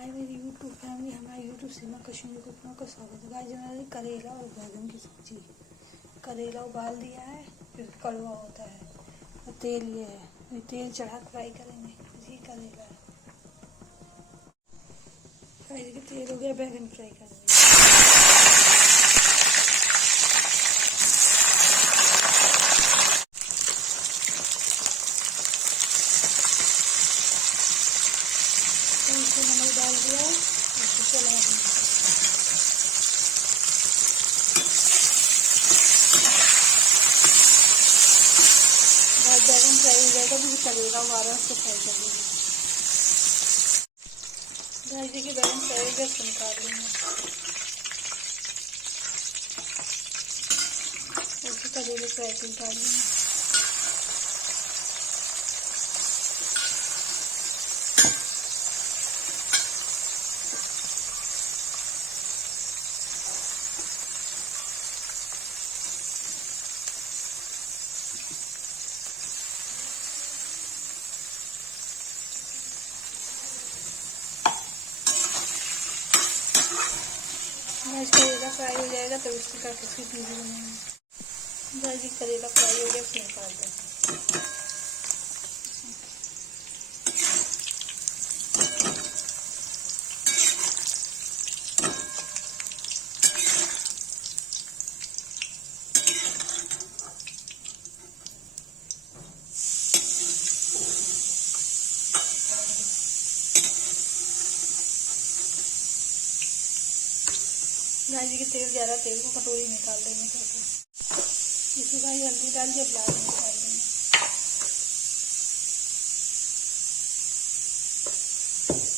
हाय मेरी YouTube family, हमारे YouTube सीमा कश्मीरी को अपनों का स्वागत है। गाइस मैंने करेला और बैगन की सब्जी, करेला उबाल दिया है, फिर कड़वा होता है और तेल ये है, तेल चढ़ा फ्राई करेंगे। ये करेला है, फ्राई के तेल हो गया, बैगन फ्राई करेंगे। इसमें नमक डाल दिया, इसको चला देंगे। बैगन फ्राई हो जाएगा, फिर करेला उबाला उसको फ्राई कर देंगे। गाइस देखिए बैगन फ्राई हो गया, इसको निकाल लेंगे। उसको करेले फ्राई कर निकाल लेंगे। गाइस करेला फ्राई हो जाएगा तो इसकी काट इसकी प्यूरी बनाएंगे। गाइस करेला फ्राई हो गया, फिर निकाल देंगे। गाइस के तेल ज़्यादा, तेल को कटोरी निकाल देंगे। कैसे इसमें गाइस हल्दी डाल के प्याज निकाल देंगे।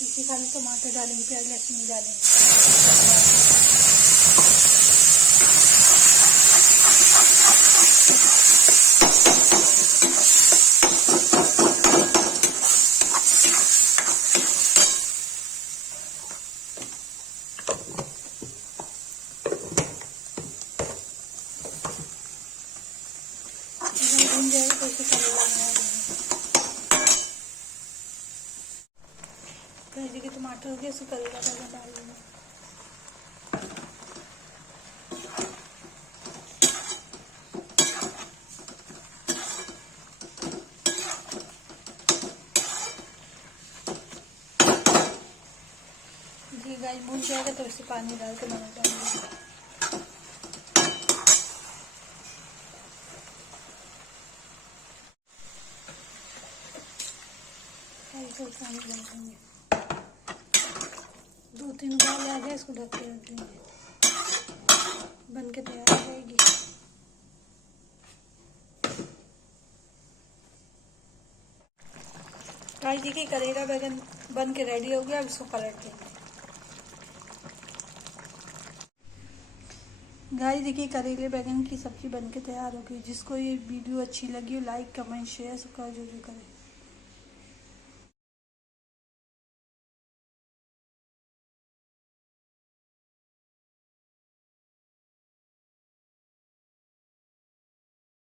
इसी खाली टमाटर डालेंगे, प्याज लहसुन डालेंगे। भून जाएगा तो इसे करेला बना देंगे। के टमाटर हो गया, इसको करेला बैगन डाल देंगे। जी गाइस भून जाएगा तो इसे पानी डाल के नमक डाल देंगे। पानी डाल देंगे। 2-3 उबाल आ जाए, इसको ढक के रख देंगे, बन के तैयार हो जाएगी। गाइस देखिए करेला बैगन बन के रेडी हो गया, अब इसको पलट देंगे। गाइस देखिए करेले बैगन की सब्जी बन के तैयार हो गई। जिसको ये वीडियो अच्छी लगी हो, लाइक कमेंट शेयर सब्सक्राइब जरूर करें।